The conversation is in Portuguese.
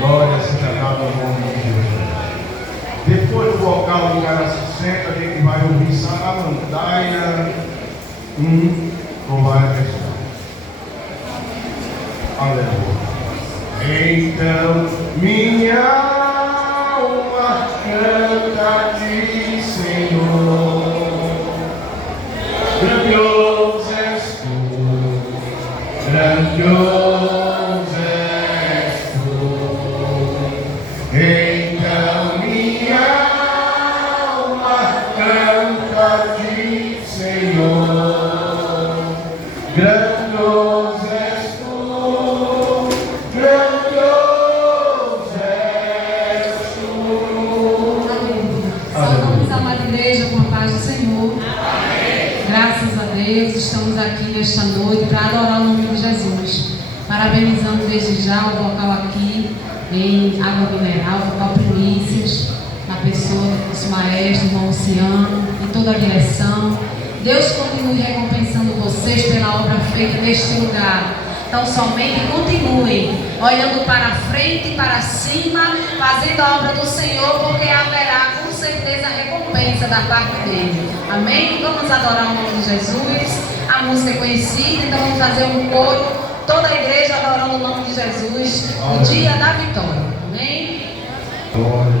Glória seja dada ao nome de Jesus. Depois do vocal do cara se senta, a gente vai ouvir Saramandaia, louvar a pessoa. Aleluia. Então minha alma canta de Senhor, grandioso és tu, grandioso. Então minha alma canta de Senhor, grandioso és tu, grandioso és tu. Saudamos a amada igreja com a paz do Senhor. Amém. Graças a Deus, estamos aqui nesta noite para adorar o nome de Jesus. Parabenizando desde já o vocal aqui em Água Mineral, vocal Primícias, na pessoa do nosso maestro, irmão Luciano, em toda a direção. Deus continue recompensando vocês pela obra feita neste lugar. Então somente continuem olhando para frente e para cima, fazendo a obra do Senhor, porque haverá com certeza recompensa da parte dele. Amém? Vamos adorar o nome de Jesus. A música é conhecida, então vamos fazer um coro. Toda a igreja adorando o nome de Jesus no dia da vitória. Amém? Glória.